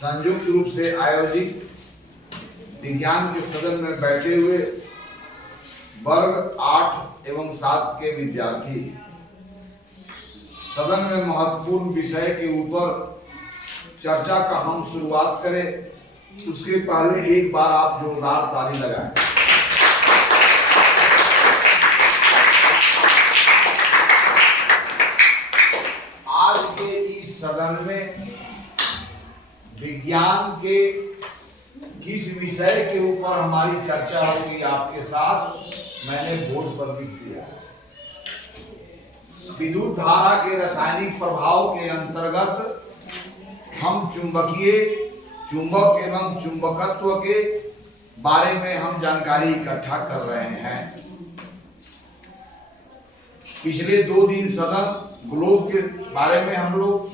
संयुक्त रूप से आयोजित विज्ञान के सदन में बैठे हुए वर्ग 8 एवं 7 के विद्यार्थी सदन में महत्वपूर्ण विषय के ऊपर चर्चा का हम शुरुआत करें उसके पहले एक बार आप जोरदार ताली लगाएं। आज के इस सदन में विज्ञान के किस विषय के ऊपर हमारी चर्चा होगी आपके साथ मैंने बोर्ड पर लिख दिया है। विद्युत धारा के रासायनिक प्रभाव के अंतर्गत हम चुंबक एवं चुंबकत्व के बारे में हम जानकारी इकट्ठा कर रहे हैं। पिछले 2 दिन सदन ग्लोब के बारे में हम लोग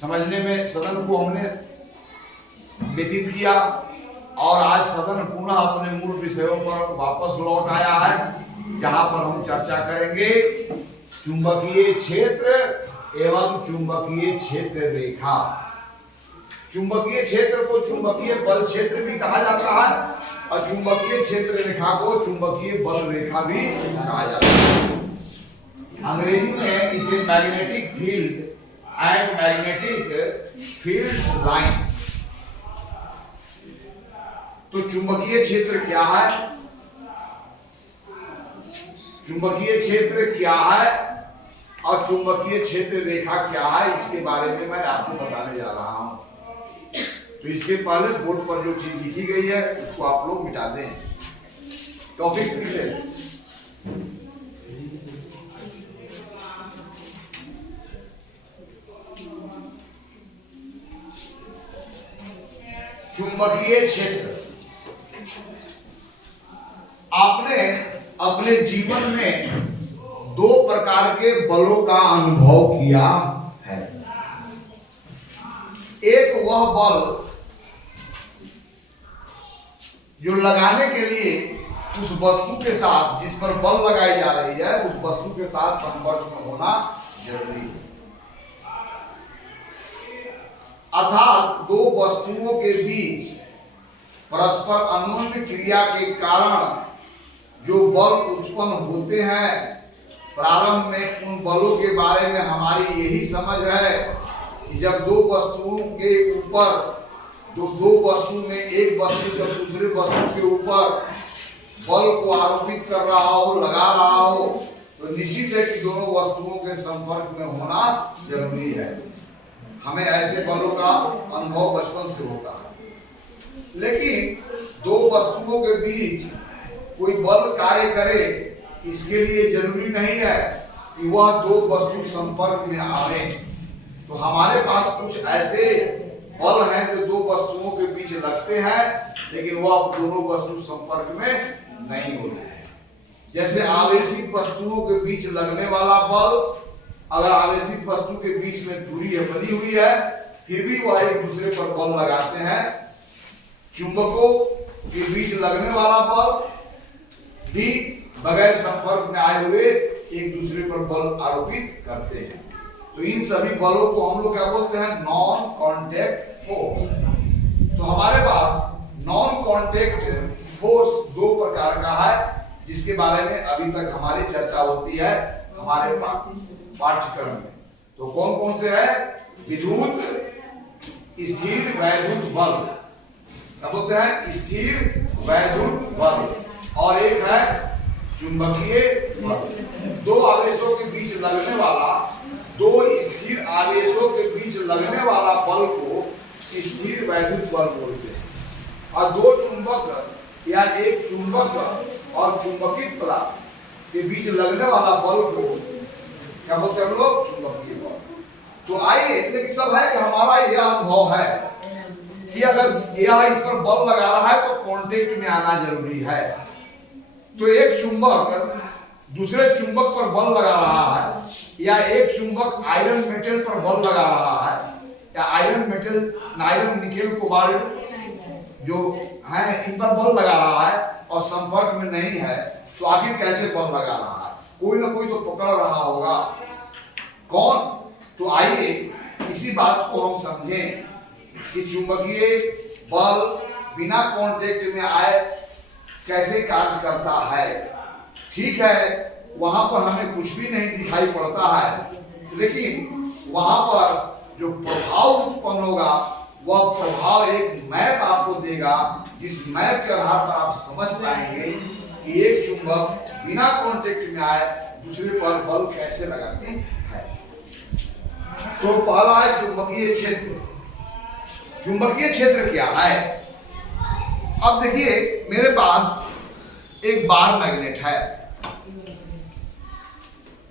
समझने में सदन को हमने व्यतीत किया और आज सदन पुनः अपने मूल विषयों पर वापस लौट आया है, जहां पर हम चर्चा करेंगे चुंबकीय क्षेत्र एवं चुंबकीय क्षेत्र रेखा। चुंबकीय क्षेत्र को चुंबकीय बल क्षेत्र भी कहा जाता है और चुंबकीय क्षेत्र रेखा को चुंबकीय बल रेखा भी कहा जाता है। अंग्रेजी में इसे magnetic field and magnetic fields line. तो चुंबकीय क्षेत्र क्या है, चुंबकीय क्षेत्र क्या है और चुंबकीय क्षेत्र रेखा क्या है, इसके बारे में मैं आपको बताने जा रहा हूं। तो इसके पहले बोर्ड पर जो चीज लिखी गई है उसको आप लोग मिटा दें। टॉपिक्स लिख लें। चुंबकीय क्षेत्र। आपने अपने जीवन में 2 प्रकार के बलों का अनुभव किया है। एक वह बल जो लगाने के लिए उस वस्तु के साथ जिस पर बल लगाई जा रही है उस वस्तु के साथ संपर्क में होना जरूरी है। अर्थात 2 वस्तुओं के बीच परस्पर अन्योन्य क्रिया के कारण जो बल उत्पन्न होते हैं, प्रारंभ में उन बलों के बारे में हमारी यही समझ है कि जब 2 वस्तुओं के ऊपर जो 2 वस्तु में एक वस्तु जब दूसरे वस्तु के ऊपर बल को आरोपित कर रहा हो, लगा रहा हो, तो निश्चित है कि दोनों वस्तुओं के संपर्क में होना जरूरी है। हमें ऐसे बलों का अनुभव बचपन से होता है। लेकिन 2 वस्तुओं के बीच कोई बल कार्य करे इसके लिए जरूरी नहीं है कि वह 2 वस्तु संपर्क में आवे। तो हमारे पास कुछ ऐसे बल हैं जो 2 वस्तुओं के बीच लगते हैं लेकिन वह दोनों वस्तु संपर्क में नहीं होते हैं। जैसे आवेशित वस्तुओं के बीच लगने वाला बल, अगर आवेशित वस्तु के बीच में दूरी बनी हुई है फिर भी वह एक दूसरे पर बल लगाते हैं। चुंबकों के बीच लगने वाला बल भी बगैर संपर्क में आए हुए एक दूसरे पर बल आरोपित करते हैं। तो इन सभी बलों को हम लोग क्या बोलते हैं, नॉन कॉन्टैक्ट फोर्स। तो हमारे पास नॉन कॉन्टैक्ट फोर्स 2 प्रकार का है जिसके बारे में अभी तक हमारी चर्चा होती है हमारे पाठ्यक्रम में। तो कौन कौन से है, विद्युत स्थिर वैद्युत बल, क्या बोलते हैं, स्थिर वैद्युत बल, और एक है चुंबकीय बल। 2 आवेशों के बीच लगने वाला, 2 स्थिर आवेशों के बीच लगने वाला बल को स्थिर वैद्युत बल बोलते हैं। और 2 चुंबक या एक चुंबक और चुंबकित पदार्थ के बीच लगने वाला बल को क्या बोलते हैं हम लोग, चुंबकीय बल। तो आइए, लेकिन सब है कि हमारा यह अनुभव है कि अगर यह इस पर बल लगा रहा है तो कांटेक्ट में आना जरूरी है। तो एक चुंबक दूसरे चुंबक पर बल लगा रहा है या एक चुंबक आयरन मेटल पर बल लगा रहा है या आयरन निकेल कोबाल्ट जो है इन पर बल लगा रहा है और संपर्क में नहीं है, तो आखिर कैसे बल लगा रहा है, कोई ना कोई तो पकड़ रहा होगा। कौन? तो आइए इसी बात को हम समझें कि चुंबकीय बल बिना कांटेक्ट में आए कैसे कार्य करता है। ठीक है, वहां पर हमें कुछ भी नहीं दिखाई पड़ता है, लेकिन वहां पर जो प्रभाव उत्पन्न होगा वह प्रभाव एक मैप आपको देगा, जिस मैप के आधार पर आप समझ पाएंगे कि एक चुंबक बिना कांटेक्ट में आए दूसरे पर बल कैसे लगाती है। तो पहला है चुंबकीय क्षेत्र। चुंबकीय क्षेत्र क्या है? अब देखिए, मेरे पास एक बार मैग्नेट है,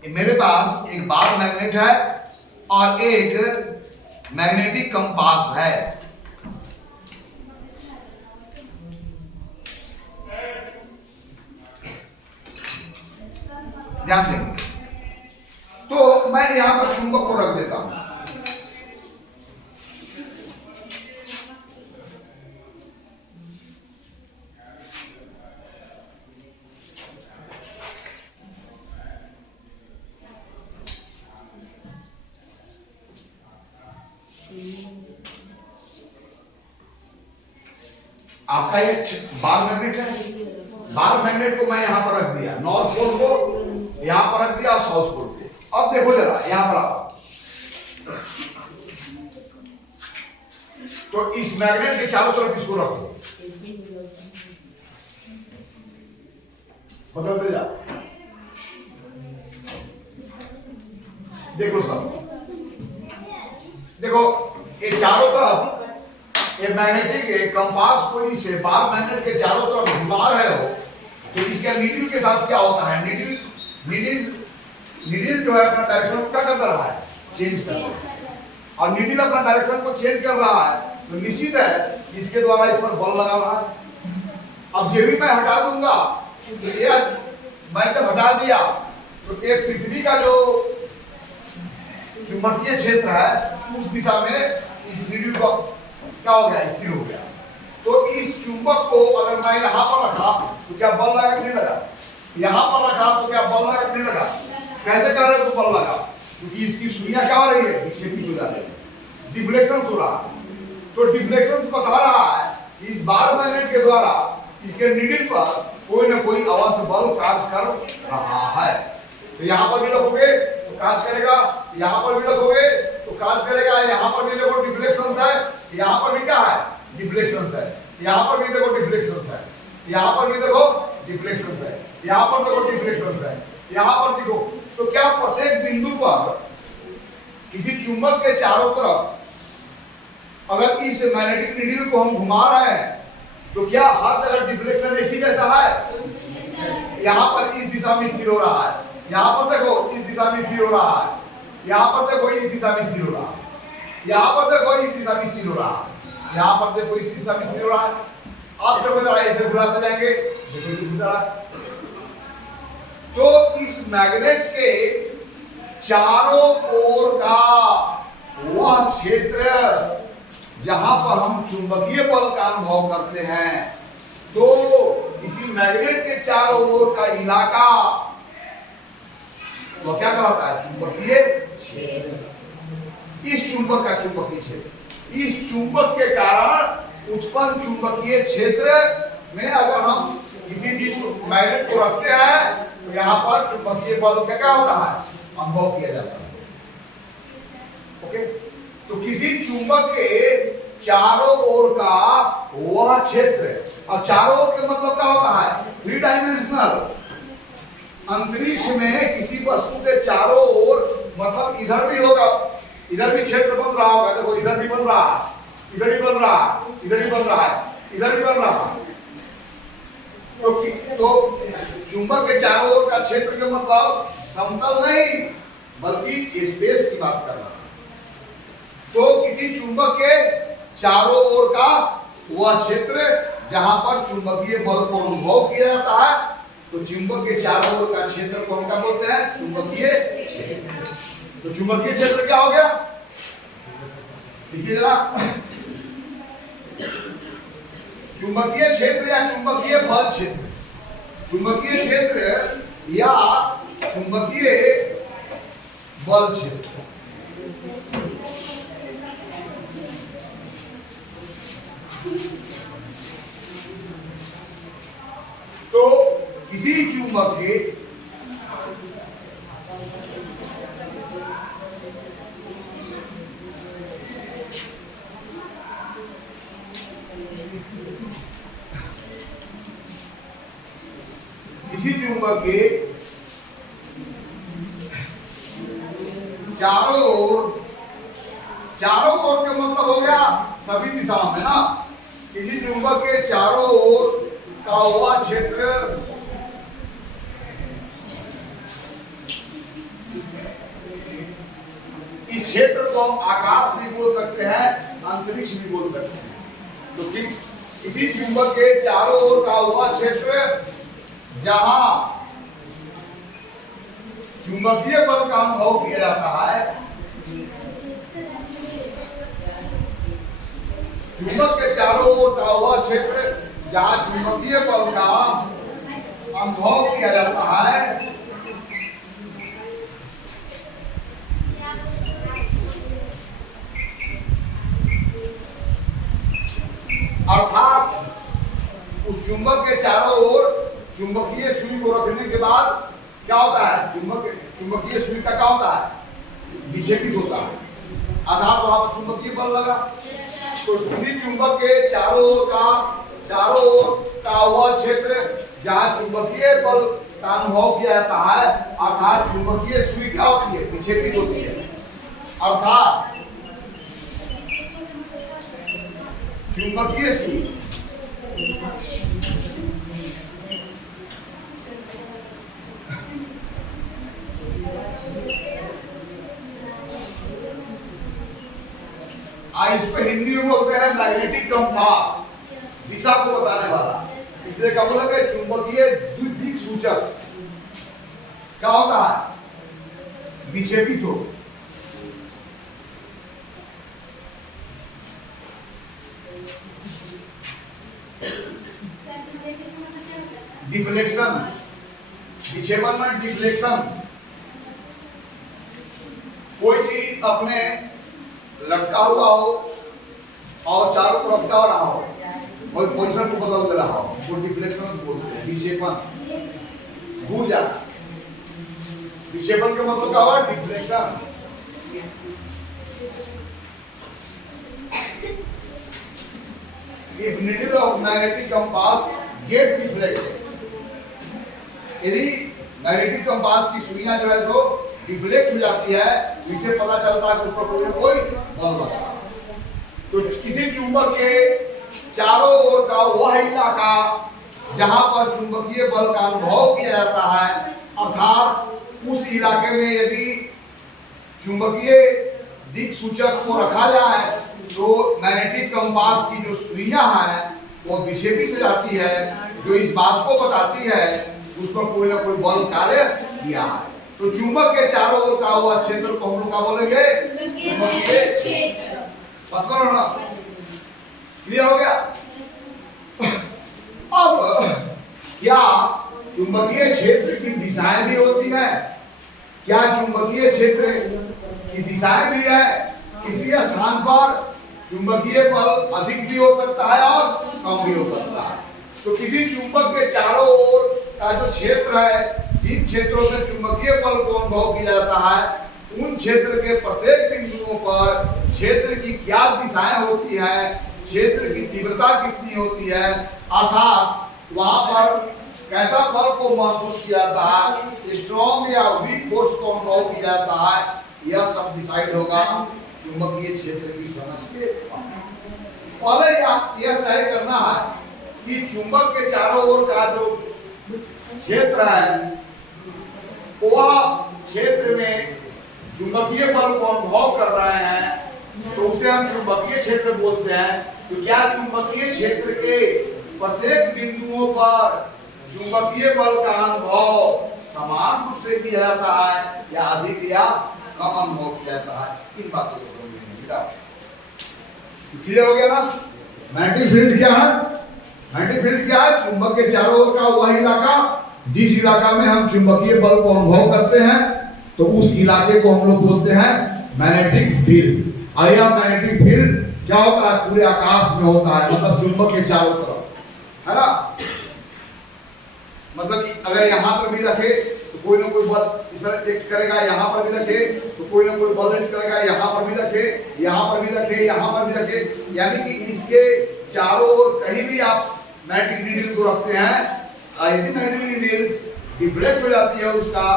मेरे पास एक बार मैग्नेट है और एक मैग्नेटिक कंपास है। ध्यान देंगे तो मैं यहां पर चुंबक को रख देता हूं। आपका ये बार मैग्नेट है, बार मैग्नेट को मैं यहां पर रख दिया, नॉर्थ पोल को यहां पर रख दिया और साउथ पोल पे। अब देखो जरा यहां पर आओ, तो इस मैग्नेट के चारों तरफ इसको रखो, बदलते जा, देखो सब, देखो ये चारों तरफ ये मैग्नेटिक कंपास को इस बार मैग्नेट के चारों तरफ घुमा रहे हो, तो इसके नीडल के साथ क्या होता है, नीडल जो है अपना डायरेक्शन क्या कर रहा है, चेंज कर रहा है, और नीडल अपना डायरेक्शन को चेंज कर रहा है, तो निश्चित है इसके द्वारा इस पर बल लगा रहा है। अब ये भी मैं हटा दूंगा, तो ये मैं जब हटा दिया तो ये पृथ्वी का जो चुंबकीय क्षेत्र है उस दिशा में इस नीडल को क्या हो गया, स्थिर हो गया। तो इस चुंबक को अगर मैं यहां पर रखा तो क्या बल लगा नहीं लगा, यहां पर रखा तो क्या बल लगा नहीं लगा, कैसे कर रहे हो तो बल लगा, क्योंकि इसकी सुइयां क्या हो रही है, विक्षेपित हो जा रही है, डिफ्लेक्शन हो रहा है। तो डिफ्लेक्शन बता रहा है कि इस बार मैग्नेट के द्वारा इसके नीडल पर कोई ना कोई अवश्य बल कार्य कर रहा है। तो यहां पर भी रखोगे तो कार्य करेगा, यहां पर भी रखोगे तो कार्य करेगा, यहां पर भी देखो डिफ्लेक्शन है, यहां पर भी क्या है, डिफ्लेक्शन है, यहां पर भी देखो डिफ्लेक्शन है, यहां पर भी देखो डिफ्लेक्शन है, यहां पर देखो डिफ्लेक्शन है, यहां पर देखो। तो क्या प्रत्येक बिंदु पर किसी चुंबक के चारों तरफ अगर इस मैग्नेटिक नीडल को हम घुमा रहे हैं तो क्या हर जगह डिफ्लेक्शन एक ही जैसा है? यहां पर इस दिशा में स्थिर हो रहा है, यहां पर देखो इस दिशा में स्थिर हो रहा है, यहां पर देखो इस दिशा में स्थिर हो रहा है, यहां पर देखो इस दिशा में स्थिर हो रहा है, यहां पर देखो इस दिशा में स्थिर हो रहा है। आप सब इधर ऐसे घुराते जाएंगे, देखो इसे घुरा रहा है। तो इस मैग्नेट के चारों ओर का वह क्षेत्र जहां पर हम चुंबकीय बल का अनुभव करते हैं, तो इसी मैग्नेट के चारों ओर का इलाका वो क्या कहलाता है, चुंबकीय क्षेत्र। इस चुंबक का चुंबकीय क्षेत्र, इस चुंबक के कारण उत्पन्न चुंबकीय क्षेत्र में अगर हम किसी चीज को मैग्नेट को रखते हैं तो यहाँ पर चुंबकीय बल का क्या होता है, अनुभव किया जाता है। ओके, तो किसी चुंबक के चारों ओर का वह क्षेत्र, और चारों ओर के मतलब क्या होता है, थ्री डायमेंशनल। अंतरिक्ष में किसी वस्तु के चारों ओर मतलब इधर भी होगा, इधर भी क्षेत्र बन रहा होगा, देखो इधर भी बन रहा है, इधर भी बन रहा है, इधर भी बन रहा है, इधर भी बन रहा है। तो चुंबक के चारों ओर का क्षेत्र के मतलब समतल नहीं बल्कि स्पेस की बात कर रहा है। तो किसी चुंबक के चारों ओर का वह क्षेत्र जहां पर चुंबकीय बल को अनुभव किया जाता है, तो चुंबक के चारों ओर का क्षेत्र को हम क्या बोलते हैं, चुंबकीय क्षेत्र। तो चुंबकीय क्षेत्र क्या हो गया, देखिए जरा, चुंबकीय क्षेत्र या चुंबकीय बल क्षेत्र, चुंबकीय क्षेत्र या चुंबकीय बल क्षेत्र। तो किसी चुंबक के चारों ओर का मतलब हो गया सभी दिशाओं में ना। किसी चुंबक के चारों ओर का हुआ क्षेत्र इस क्षेत्र को हम आकाश भी बोल सकते हैं, अंतरिक्ष भी बोल सकते हैं। तो किसी चुंबक के चारों ओर का हुआ क्षेत्र जहां चुंबकीय बल का अनुभव किया जाता है, चुंबक के चारों ओर का हुआ क्षेत्र जहां चुंबकीय बल का अनुभव किया जाता है, अर्थात उस चुंबक के चारों ओर चुंबकीय सुई को रखने के बाद क्या होता है, चुंबकीय सुई का क्या होता है, विक्षेपित होता है, अर्थात वहां पर चुंबकीय बल लगा। तो किसी चुंबक के चारों ओर का हुआ क्षेत्र जहां चुंबकीय बल का अनुभव किया जाता है, अर्थात चुंबकीय सुई क्या होती है, विक्षेपित होती है, अर्थात चुंबकीय सुई इसको हिंदी में बोलते हैं मैग्नेटिक कंपास, दिशा को बताने वाला। इसलिए क्या बोला कि चुंबकीय दिक् सूचक क्या होता है, विक्षेपित हो। डिफ्लेक्शंस, विक्षेपण में डिफ्लेक्शंस, कोई चीज अपने लटका हुआ हो और चारों तरफ क्या हो रहा हो और पोजीशन को बदल दे रहा हो, वो डिफ्लेक्शंस बोलते हैं, विक्षेपण, घूर जाना। विक्षेपण का मतलब क्या हुआ, deflections. If needle of magnetic compass get deflected, यदि मैग्नेटिक कंपास की सुइयां जो है जो डिफ्लेक्ट हो जाती है, इससे पता चलता है कि उसका कोई बल लगा। तो किसी चुंबक के चारों ओर का वह इलाका जहां पर चुंबकीय बल का अनुभव किया जाता है, अर्थात उस इलाके में यदि चुंबकीय दिक् सूचक को रखा जाए तो मैग्नेटिक कंपास की जो सुइयां हैं वो विक्षेपित हो जाती है, जो इस बात को बताती है उस पर कोई ना कोई बल कार्य किया है। तो चुंबक के चारों ओर का हुआ क्षेत्र को हम लोग क्या बोलेंगे, चुंबकीय क्षेत्र। बस करो ना, क्लियर हो गया। अब क्या चुंबकीय क्षेत्र की दिशाएं भी होती है, क्या चुंबकीय क्षेत्र की दिशाएं भी है, किसी स्थान पर चुंबकीय बल अधिक भी हो सकता है और कम भी हो सकता है। तो किसी चुंबक के चारों ओर का जो क्षेत्र है, जिन क्षेत्रों में चुंबकीय बल को अनुभव किया जाता है, उन क्षेत्र के प्रत्येक बिंदुओं पर क्षेत्र की क्या दिशाएं होती है, क्षेत्र की तीव्रता कितनी होती है, अर्थात वहां पर कैसा बल को महसूस किया जाता है, स्ट्रॉन्ग या वीक फोर्स को अनुभव किया जाता है, यह सब डिसाइड होगा चुंबकीय क्षेत्र की समझ के। पहले यह तय करना है कि चुंबक के चारों ओर का जो क्षेत्र है, वह क्षेत्र में चुंबकीय बल को अनुभव कर रहे हैं, तो उसे हम चुंबकीय क्षेत्र बोलते हैं। तो क्या चुंबकीय क्षेत्र के प्रत्येक बिंदुओं पर चुंबकीय बल का अनुभव समान रूप से किया जाता है या अधिक या कम अनुभव किया जाता है, इन बातों को समझना। क्लियर हो गया ना। मैग्नेटिक फील्ड क्या है, मैग्नेटिक फील्ड क्या है, चुंबक के चारों ओर का वह इलाका जिस इलाका में हम चुंबकीय बल को अनुभव करते हैं, तो उस इलाके को हम लोग बोलते हैं मैग्नेटिक फील्ड। और यह मैग्नेटिक फील्ड क्या होता है, पूरे आकाश में होता है, मतलब चुंबक के चारों तरफ, है ना। मतलब अगर यहाँ पर भी रखे तो कोई ना कोई बल इधर एक्ट करेगा, यहाँ पर भी रखे तो कोई ना कोई बल एक्ट करेगा, यहाँ पर भी रखे, यहाँ पर भी रखे, यहाँ पर भी रखे, यानी कि इसके चारों ओर कहीं भी आप मैग्नेटिक नीडल को रखते हैं, यदि मैग्नेटिक नीडल्स डिफ्लेक्ट हो जाती है उसका,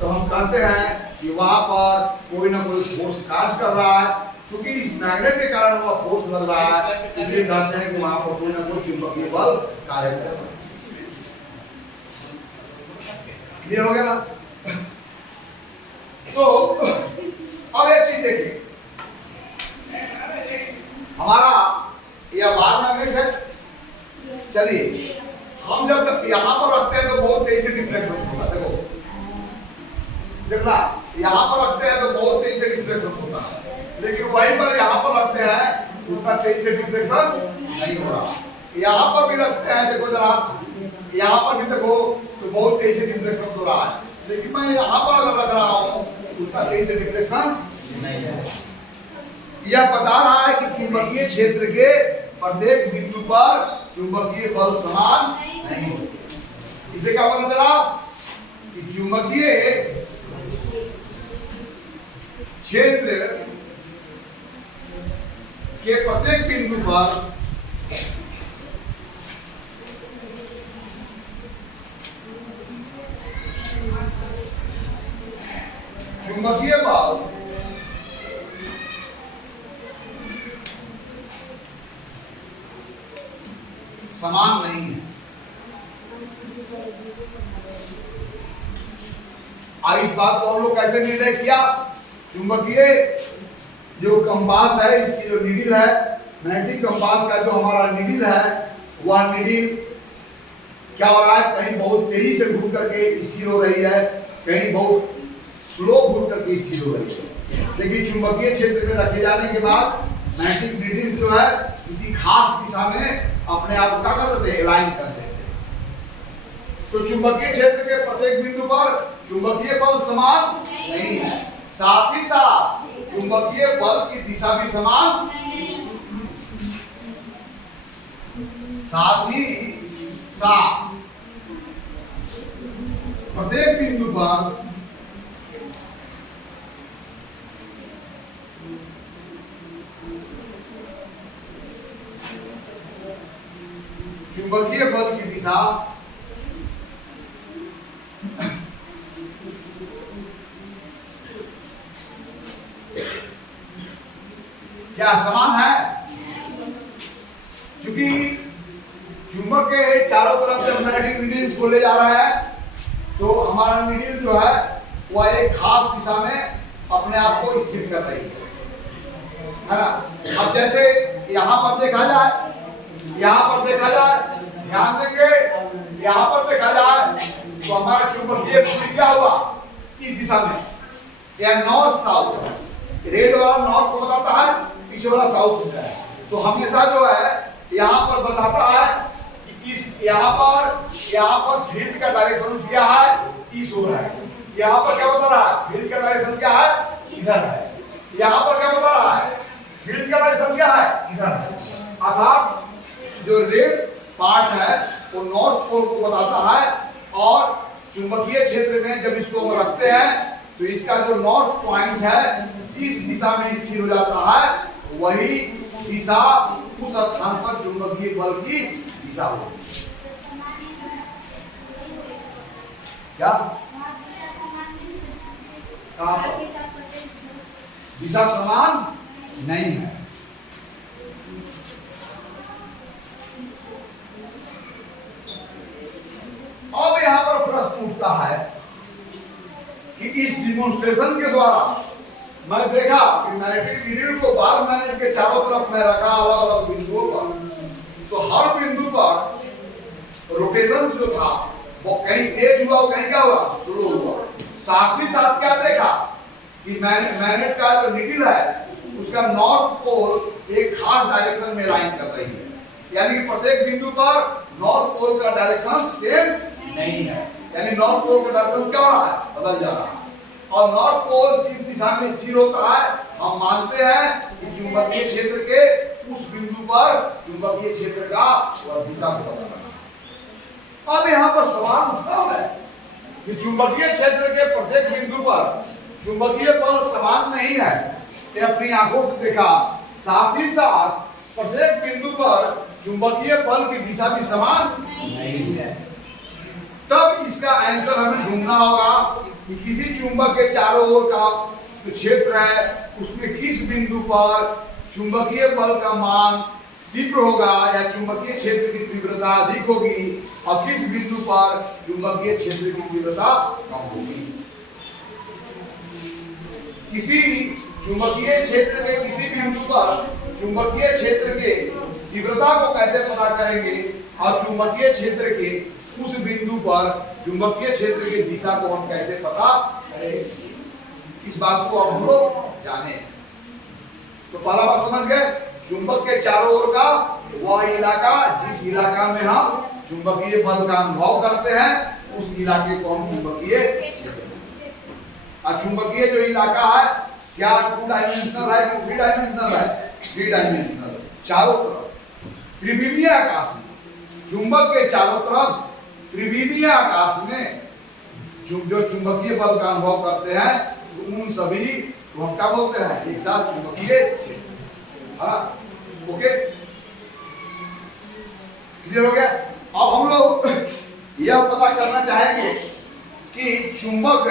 तो हम कहते हैं कि वहां पर कोई ना कोई फोर्स कार्य कर रहा है। क्योंकि इस मैग्नेट के कारण वह फोर्स लग रहा है, इसलिए कहते हैं कि वहां पर कोई ना कोई चुंबकीय बल कार्य कर रहा है। क्लियर हो गया ना। तो अब एक चीज देखिए, हमारा यह बार मैग्नेट है, चलिए हम जब यहां पर रखते हैं तो बहुत तेजी से डिफ्लेक्शन होता है, देखो देखना, यहां पर रखते हैं तो बहुत तेजी से डिफ्लेक्शन होता है, लेकिन वहीं पर यहां पर रखते हैं उतना तेजी से डिफ्लेक्शन नहीं हो रहा। यहां पर भी रखते हैं, देखो जरा, यहां पर भी देखो तो बहुत तेजी से डिफ्लेक्शन हो रहा है, लेकिन मैं यहां पर अगर रख रहा हूं उतना तेजी से डिफ्लेक्शन नहीं है। यह बता रहा है कि चुंबकीय क्षेत्र के प्रत्येक बिंदु पर चुंबकीय बल समान नहीं होते। इसे क्या पता चला कि चुंबकीय क्षेत्र के प्रत्येक बिंदु पर चुंबकीय बल समान नहीं है। अब इस बात को हम लोग कैसे निर्णय किया, चुंबकीय जो कंपास है, इसकी जो नीडल है, मैग्नेटिक कंपास का जो हमारा नीडल है, वह नीडल क्या हो रहा है, कहीं बहुत तेजी से घूम करके स्थिर हो रही है, कहीं बहुत स्लो घूम करके स्थिर हो रही है। लेकिन चुंबकीय क्षेत्र में रखे जाने के बाद मैग्नेटिक नीडल्स जो है किसी खास दिशा में अपने आप क्या कर देते हैं, अलाइन कर देते हैं। तो चुंबकीय क्षेत्र के प्रत्येक बिंदु पर चुंबकीय बल समान नहीं है, साथ ही साथ चुंबकीय बल की दिशा भी समान, साथ ही साथ प्रत्येक बिंदु पर चुंबकीय बल की दिशा क्या समान है। क्योंकि चुंबक के चारों तरफ जब मैग्नेटिक नीडल्स को ले जा रहा है तो हमारा नीडल जो है वह एक खास दिशा में अपने आप को स्थिर कर रही है ना। अब जैसे यहां पर देखा जाए, ध्यान देंगे, यहां पर देखा जाए तो हमारा चुंबकीय सूर्य क्या हुआ, इस दिशा में, या नॉर्थ साउथ, रेड वाला नॉर्थ को बताता है, पीछे वाला साउथ होता है। तो हमेशा जो है यहाँ पर बताता है कि इस यहाँ पर फील्ड का डायरेक्शन क्या है, ईस्ट हो रहा है। यहाँ पर क्या बता रहा है, फील्ड का डायरेक्शन क्या है, इधर है। यहाँ पर क्या बता रहा है, फील्ड का डायरेक्शन क्या है, इधर है। अर्थात जो रेड पार्ट है वो नॉर्थ पोल को बताता है, और चुंबकीय क्षेत्र में जब इसको हम रखते हैं तो इसका जो नॉर्थ पॉइंट है जिस दिशा में स्थिर हो जाता है वही दिशा उस स्थान पर चुंबकीय बल की दिशा होगी। क्या कहां पर दिशा समान नहीं है। अब यहां पर प्रश्न उठता है कि इस डिमोन्स्ट्रेशन के द्वारा मैं देखा कि मैग्नेटिक नीडल को बार मैग्नेट के चारों तरफ में रखा अलग अलग बिंदुओं पर, तो हर बिंदु पर रोटेशन जो था वो कहीं तेज हुआ, कहीं क्या हुआ, स्लो हुआ। साथ ही साथ क्या देखा कि मैग्नेट का जो नीडल है उसका नॉर्थ पोल एक खास डायरेक्शन में लाइन कर रही है, यानी प्रत्येक बिंदु पर नॉर्थ पोल का डायरेक्शन सेम नहीं है, यानी नॉर्थ पोल का डायरेक्शन क्या हो रहा है, बदल जा रहा है। और नॉर्थ पोल जिस दिशा में स्थिर होता है हम मानते हैं कि चुंबकीय क्षेत्र के उस बिंदु पर चुंबकीय क्षेत्र का वह दिशा को पता लगा। अब यहाँ पर सवाल उठता है कि चुंबकीय क्षेत्र के प्रत्येक बिंदु पर चुंबकीय बल समान नहीं है, ये अपनी आंखों से देखा, साथ ही साथ प्रत्येक बिंदु पर चुंबकीय बल की दिशा भी समान नहीं है। तब इसका आंसर हमें ढूंढना होगा कि किसी चुंबक के चारों ओर का जो क्षेत्र है उसमें किस बिंदु पर चुंबकीय बल का मान तीव्र होगा या चुंबकीय क्षेत्र की तीव्रता अधिक होगी और किस बिंदु पर चुंबकीय क्षेत्र की तीव्रता कम होगी। किसी चुंबकीय क्षेत्र के किसी बिंदु पर चुंबकीय क्षेत्र के तीव्रता को कैसे पता करेंगे और चुंबकीय क्षेत्र के उस बिंदु पर चुंबकीय क्षेत्र की दिशा को हम कैसे पता करेंगे, इस बात को अब हम लोग जाने। तो पहला बात समझ गए, चुंबक के चारों ओर का वह इलाका जिस इलाका में हम चुंबकीय बल का अनुभव करते हैं उस इलाके को हम चुंबकीय क्षेत्र। और चुंबकीय जो इलाका है क्या 2 डायमेंशनल है कि 3 डायमेंशनल है? 3 डायमेंशनल, चारों तरफ त्रिविमीय आकाश में, चुंबक के चारों तरफ त्रिविमीय आकाश में जो चुंबकीय बल का अनुभव करते हैं उन सभी को हम क्या बोलते हैं? एक साथ चुंबकीय क्षेत्र। हाँ, ओके, क्लियर हो गया। अब हम लोग यह पता करना चाहेंगे कि चुंबक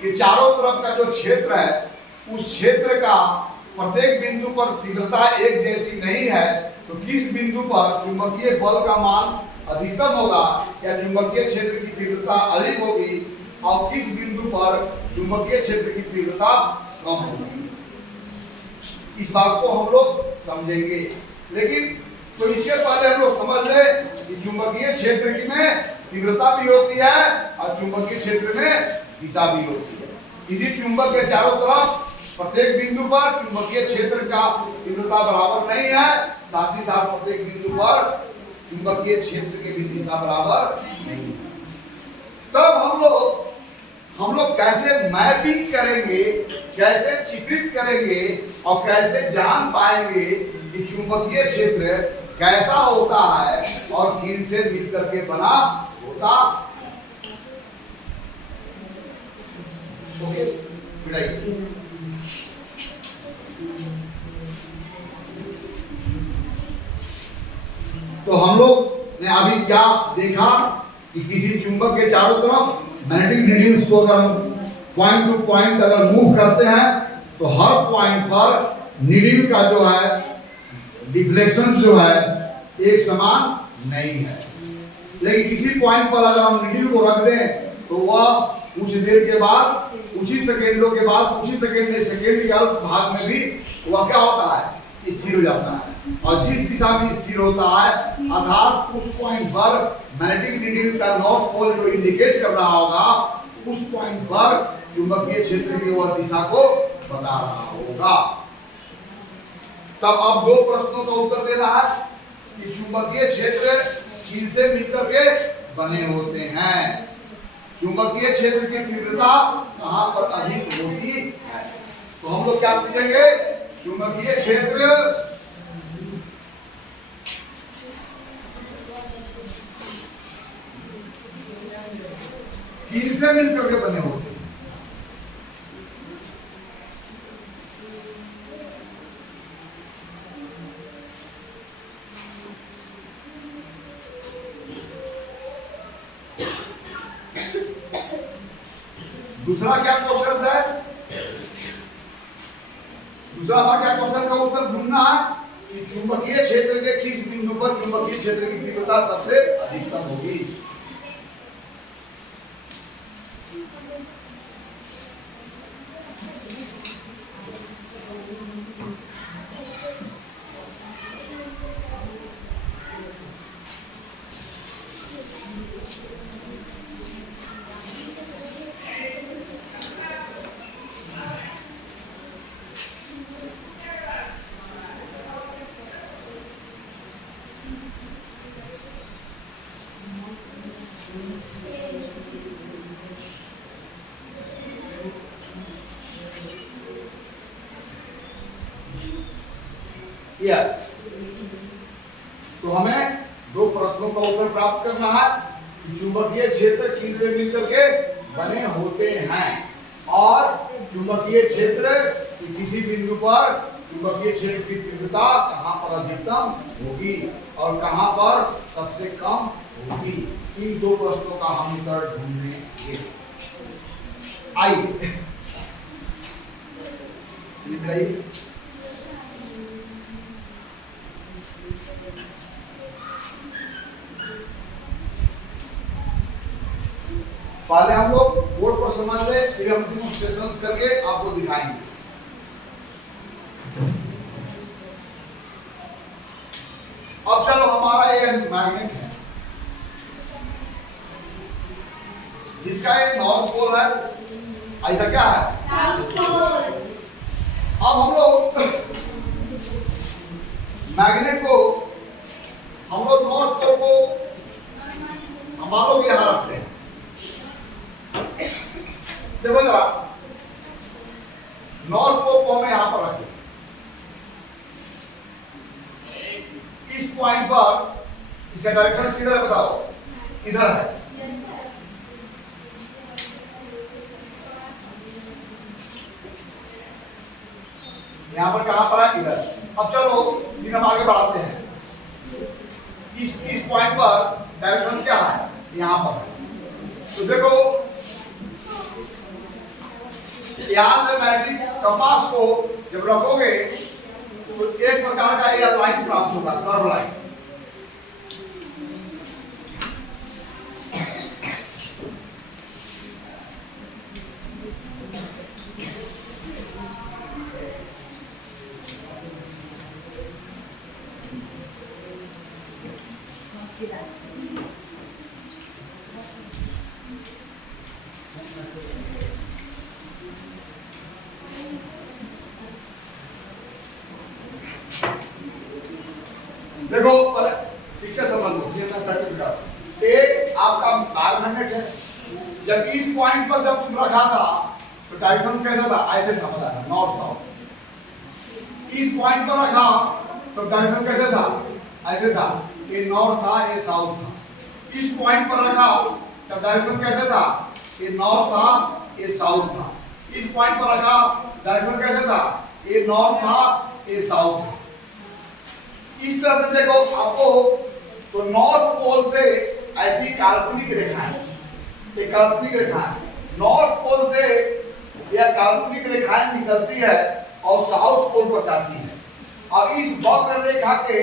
के चारों तरफ का जो क्षेत्र है उस क्षेत्र का प्रत्येक बिंदु पर तीव्रता एक जैसी नहीं है, तो किस बिंदु पर चुंबकीय बल का मान अधिकतम होगा या चुंबकीय क्षेत्र की तीव्रता अधिक होगी और किस बिंदु पर चुंबकीय क्षेत्र की तीव्रता कम होगी, इस बात को हम लोग समझेंगे। लेकिन तो इसके पहले हम लोग समझ ले कि चुंबकीय क्षेत्र में तीव्रता भी होती है और चुंबकीय क्षेत्र में दिशा भी होती है। किसी चुंबक के चारों तरफ प्रत्येक बिंदु पर चुंबकीय क्षेत्र का तीव्रता बराबर नहीं है, साथ ही साथ प्रत्येक बिंदु पर चुंबकीय क्षेत्र की भी दिशा बराबर नहीं है। तब हम लोग कैसे मैपिंग करेंगे, कैसे चित्रित करेंगे और कैसे जान पाएंगे कि चुंबकीय क्षेत्र कैसा होता है और किन से मिलकर के बना होता। ओके, तो हम लोग ने अभी क्या देखा कि किसी चुंबक के चारों तरफ मैग्नेटिक नीडल्स को अगर हम पॉइंट टू पॉइंट अगर मूव करते हैं तो हर पॉइंट पर नीडल का जो है डिफ्लेक्शन जो है एक समान नहीं है। लेकिन किसी पॉइंट पर अगर हम नीडल को रख दें तो वह कुछ देर के बाद, कुछ ही सेकेंडों के बाद, कुछ ही सेकेंड के अल्प भाग में भी वह क्या होता है? स्थिर हो जाता है। और जिस दिशा में स्थिर होता है अर्थात उस पॉइंट पर मैग्नेटिक नीडल का नॉर्थ पोल जो इंडिकेट कर रहा होगा उस पॉइंट पर चुंबकीय क्षेत्र की वह दिशा को बता रहा होगा। तब अब 2 प्रश्नों का उत्तर दे रहा है कि चुंबकीय क्षेत्र किनसे मिलकर के बने होते हैं, चुंबकीय क्षेत्र की तीव्रता कहां पर अधिक होती है। तो हम लोग क्या सीखेंगे? चुंबकीय क्षेत्र किनसे मिलकर के बने होते हैं। दूसरा क्या क्वेश्चन है? दूसरा बार क्या क्वेश्चन का उत्तर ढूंढना है कि चुंबकीय क्षेत्र के किस बिंदु पर चुंबकीय क्षेत्र की तीव्रता सबसे अधिकतम होगी। Yes. तो हमें दो प्रश्नों का उत्तर प्राप्त करना है कि चुंबकीय क्षेत्र किन से मिलकर के बने होते हैं और चुंबकीय क्षेत्र की किसी बिंदु पर चुंबकीय क्षेत्र की तीव्रता कहां पर अधिकतम होगी और कहां पर सबसे कम होगी। इन दो प्रश्नों का हम उत्तर ढूंढेंगे। आइए पहले हम लोग बोर्ड पर समझ ले, फिर हम डेमोंस्ट्रेशंस करके आपको दिखाएंगे। अब चलो, हमारा ये मैग्नेट है जिसका एक नॉर्थ पोल है, ऐसा क्या है साउथ पोल। अब हम लोग मैग्नेट को हम लोग नॉर्थ पोल को हम लोग यहां रखते हैं। देखो जरा, नॉर्थ पोल को हमें यहां पर रखें। इस पॉइंट पर इसका डायरेक्शन किधर है बताओ? इधर है। यहां पर कहां पर है? इधर। अब चलो फिर हम आगे बढ़ाते हैं। इस पॉइंट पर डायरेक्शन क्या है? यहां पर है। तो देखो, यहां से मैग्नेटिक कंपास को जब रखोगे तो एक प्रकार का यह लाइन प्राप्त होगा, कर्व लाइन। देखो ठीक से समझ लो, ये मैं प्रैक्टिस कर। एक आपका तार मैग्नेट है, जब इस पॉइंट पर जब तुम रखा था तो डायरेक्शन कैसा था? ऐसे था, पता है, नॉर्थ साउथ। इस पॉइंट पर रखा तो डायरेक्शन कैसे था? ऐसे था, ये नॉर्थ था, ये साउथ था। इस पॉइंट पर रखा तब डायरेक्शन कैसे था? ये नॉर्थ था, ये साउथ था। इस पॉइंट पर रखा डायरेक्शन कैसे था? ये नॉर्थ था, ये साउथ था। इस तरह से देखो आपको, तो नॉर्थ पोल से ऐसी काल्पनिक रेखा है, एक काल्पनिक रेखा है। नॉर्थ पोल से यह काल्पनिक रेखाएं निकलती है और साउथ पोल पर जाती है। और इस वक्र रेखा के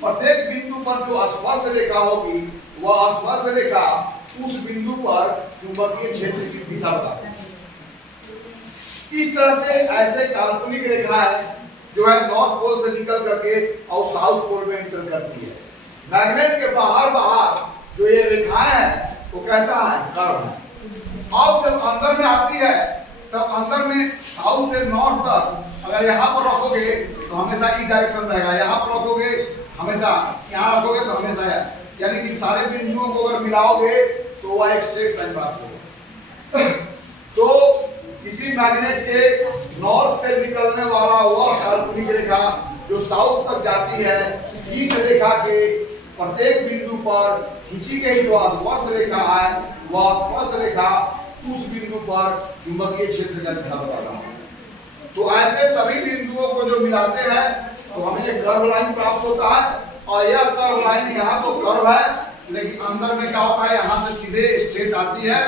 प्रत्येक बिंदु पर जो स्पर्श रेखा होगी, वह स्पर्श रेखा उस बिंदु पर चुंबकीय क्षेत्र की दिशा बताती है। इस तरह से ऐसे काल्पनिक रेखाएं जो है नॉर्थ पोल से निकल करके और साउथ पोल में इंटर करती है। मैग्नेट के बाहर जो ये रेखाएं हैं वो कैसा है? कर्व है। अब जब अंदर में आती है तब अंदर में साउथ से नॉर्थ तक अगर यहाँ पर रखोगे तो हमेशा इस डायरेक्शन रहेगा, यहाँ पर रखोगे हमेशा, यहाँ रखोगे तो हमेशा, यानी कि सारे बिंदुओं को अगर मिलाओगे तो वह एक स्ट्रेट लाइन प्राप्त होगा। तो किसी मैग्नेट के नॉर्थ से निकलने वाला वह काल्पनिक रेखा जो साउथ तक जाती है, इस रेखा के प्रत्येक बिंदु पर खींची गई जो स्पर्श रेखा है, वह स्पर्श रेखा उस बिंदु पर चुंबकीय क्षेत्र का दिशा बता रहा है। तो ऐसे सभी बिंदुओं को जो मिलाते हैं तो हमें एक कर्व लाइन प्राप्त होता है। और यह कर्व लाइन यहाँ तो कर्व है, लेकिन अंदर में क्या होता है? यहाँ से सीधे स्ट्रेट आती है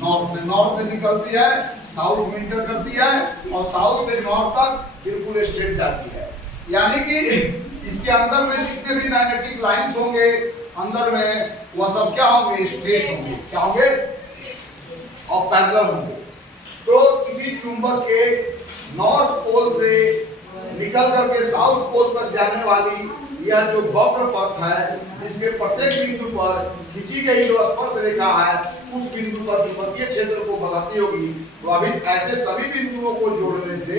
नॉर्थ में, नॉर्थ से निकलती है, साउथ में इंटर करती है और साउथ से नॉर्थ तक बिल्कुल स्ट्रेट जाती है। यानी कि इसके अंदर में जितने भी मैग्नेटिक लाइंस होंगे अंदर में, वह सब क्या होंगे? स्ट्रेट होंगे। क्या होंगे? और पैरेलल होंगे। तो किसी चुंबक के नॉर्थ पोल से निकल करके साउथ पोल तक जाने वाली यह जो वक्र पथ है, जिसके प्रत्येक बिंदु पर खींची गई जो स्पर्श रेखा है, उस बिंदु पर चुंबकीय क्षेत्र को बताती होगी। तो अभी ऐसे सभी बिंदुओं को जोड़ने से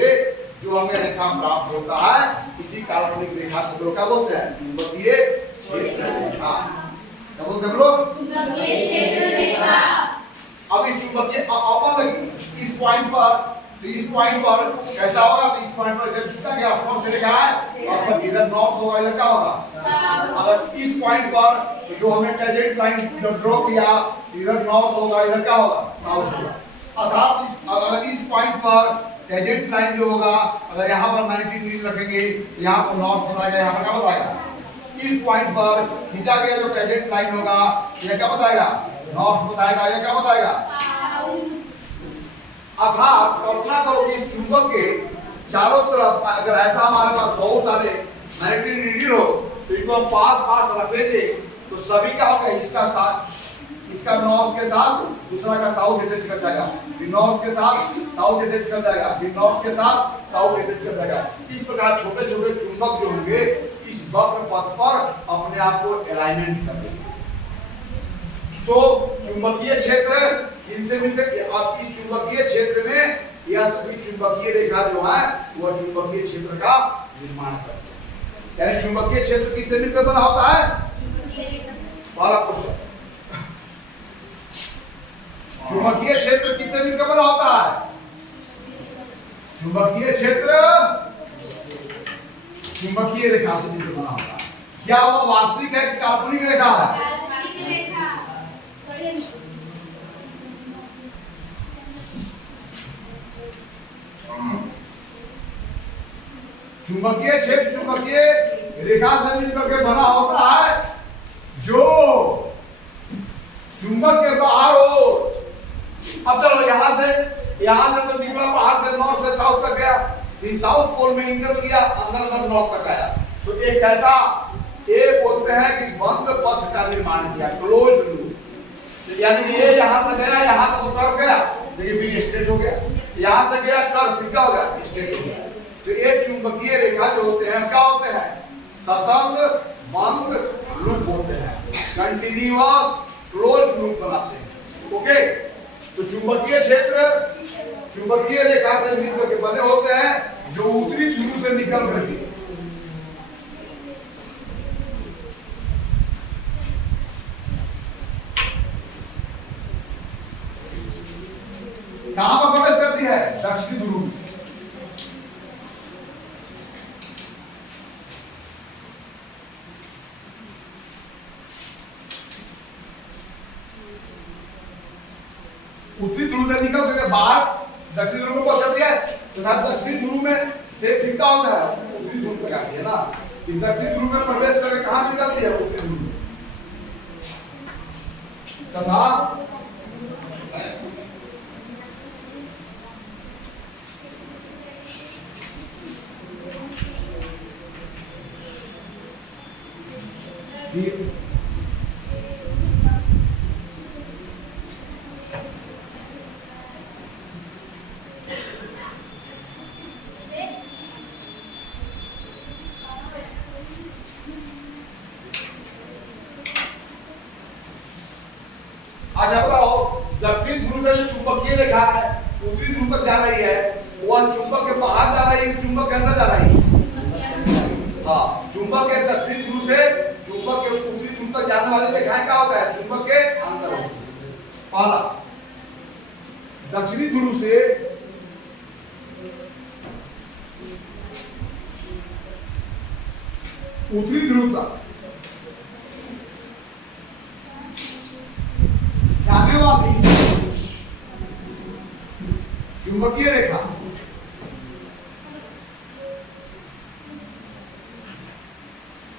जो हमें रेखा प्राप्त होता है, इसी काल्पनिक रेखा को क्या बोलते हैं? चुंबकीय क्षेत्र रेखा। क्या बोलते हैं लोग? चुंबकीय क्षेत्र रेखा। अब इस चुंबकीय अपन इस पॉइंट पर, तो इस पॉइंट पर कैसा होगा? तो इस पॉइंट पर जब जिसका के स्पर्श रेखा है, स्पर्श इधर नॉर्थ होगा, इधर क्या होगा? अगर इस पॉइंट पर जो हमने टेंजेंट लाइन ड्रॉ किया, इधर नॉर्थ होगा, इधर क्या होगा, साउथ होगा। अर्थात अगर इस पॉइंट पर टेंजेंट लाइन जो होगा, अगर यहाँ पर 90 डिग्री रखेंगे, यहाँ पर नॉर्थ बताएगा, यहाँ पर क्या बताएगा। इस पॉइंट पर खींचा गया जो टेंजेंट लाइन होगा, ये क्या बताएगा, नॉर्थ बताएगा, ये क्या बताएगा। अर्थात कल्पना करो कि इस चुंबक के चारों तरफ अगर ऐसा हमारे पास बहुत सारे मैग्नेटिक नीडल हो, तो इनको हम पास पास रख लेते, तो सभी का होगा, इसका साथ, इसका नॉर्थ के साथ दूसरा का साउथ अटैच कर जाएगा, फिर नॉर्थ के साथ साउथ अटैच कर जाएगा, फिर नॉर्थ के साथ साउथ अटैच कर जाएगा। इस प्रकार छोटे छोटे चुंबक जो होंगे इस वक्र पथ पर अपने आप को अलाइनमेंट कर लेंगे। तो चुंबकीय क्षेत्र इनसे मिलकर इस चुंबकीय क्षेत्र में यह सभी चुंबकीय रेखा जो है वह चुंबकीय क्षेत्र का निर्माण करते हैं। यानी चुंबकीय क्षेत्र किससे मिलकर बना होता है, पहला क्वेश्चन, चुंबकीय क्षेत्र किससे मिलकर बना होता है। चुंबकीय क्षेत्र चुंबकीय रेखा से मिलकर बना होता है। क्या वह वास्तविक है कि काल्पनिक रेखा है। चुंबकीय क्षेत्र चुंबकीय रेखा से मिलकर के बना होता है जो चुंबक के बाहर हो। अब चलो यहां से तो निकला बाहर से, नॉर्थ से साउथ तक गया, फिर साउथ पोल में इंटर किया, अंदर नॉर्थ तक आया, तो एक कैसा, ये बोलते हैं कि बंद पथ का निर्माण किया, क्लोज लूप। यानी ये यहां से गया, यहां तक उतर गया, लेकिन फिर स्ट्रेट हो गया, यहां से गया कर्व, फिर क्या हो गया, स्ट्रेट हो गया। तो ये चुंबकीय रेखा जो होते हैं क्या होते हैं, सतत बंद लूप होते हैं, कंटिन्यूअस क्लोज लूप बनाते हैं। ओके, तो चुंबकीय क्षेत्र चुंबकीय रेखा से मिलकर के बने होते हैं जो उत्तरी ध्रुव से निकल करके कहां पर प्रवेश करती है, दक्षिणी ध्रुव। उत्तरी ध्रुव से निकल करके बाहर दक्षिणी ध्रुव में पहुंच जाती है, तथा दक्षिणी ध्रुव में से फिर क्या होता है, उत्तरी ध्रुव तक आती है ना। दक्षिणी ध्रुव में प्रवेश करके कहां निकलती है, उत्तरी ध्रुव में। तथा फिर अच्छा बताओ, दक्षिणी ध्रुव से जो चुंबकीय रेखा है उत्तरी ध्रुव तक जा रही है, वह चुंबक के बाहर जा रही है, चुंबक के अंदर जा रही है। हाँ, चुंबक के दक्षिणी ध्रुव से चुंबक के उत्तरी ध्रुव तक जाने वाली रेखाएं क्या होता है, चुंबक के अंदर होती है। पहला, दक्षिणी ध्रुव से उत्तरी ध्रुव तक जाने वाली चुंबकीय रेखा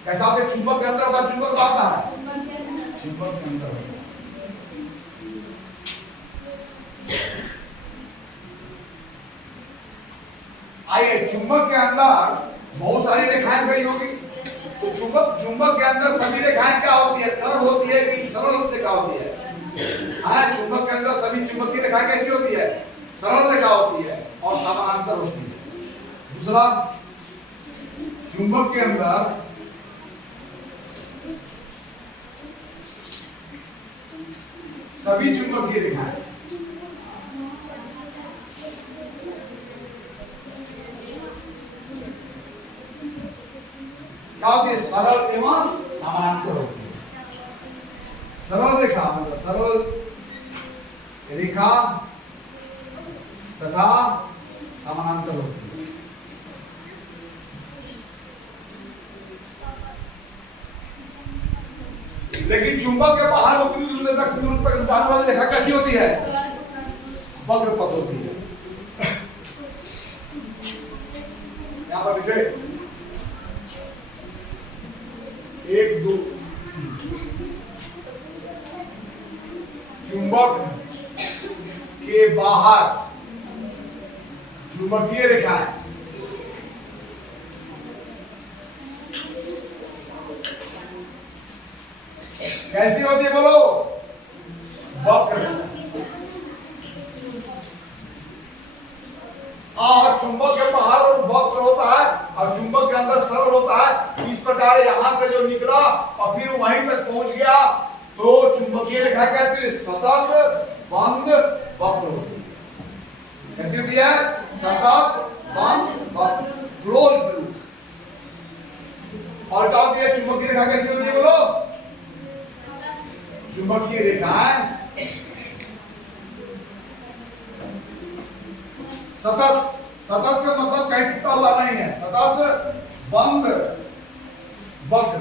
कैसा होता है, चुंबक के अंदर होता है, चुंबक बाहर आता है, चुंबक के अंदर होता है। आइए, चुंबक के अंदर बहुत सारी रेखाएं खड़ी होगी, तो चुंबक के अंदर सभी रेखाएं क्या होती है, कर्व होती है कि सरल रेखा होती है। हाँ, चुंबक के अंदर सभी चुंबकीय रेखाएं कैसी होती है, सरल रेखा होती है और समानांतर होती है। दूसरा, चुंबक के अंदर सभी चुंबकीय रेखाएं क्या होती है, सरल एवं समानांतर होती है। सरल रेखा मतलब सरल रेखा तथा समानांतर होती है। लेकिन चुंबक के बाहर उत्तरी ध्रुव से दक्षिण ध्रुव तक जाने वाली रेखा कैसी होती है? वक्र पथ होती है। यहाँ पर लिखे 1 2 चुंबक के बाहर चुंबकीय रेखा है। कैसी होती है बोलो? वक्र। और चुंबक के बाहर और वक्र होता है और चुंबक के अंदर सरल होता है। इस प्रकार यहां से जो निकला और फिर वहीं तक पहुंच गया तो चुंबकीय रेखा कहती है सतत बंद वक्र होती है। कैसी होती है? सतत बंद वक्र, क्लोज लूप। और क्या होती है चुंबकीय रेखा? कैसी होती है बोलो? चुंबकीय रेखाएं सतत, सतत का मतलब कहीं टूटा हुआ नहीं है, सतत बंद वक्र,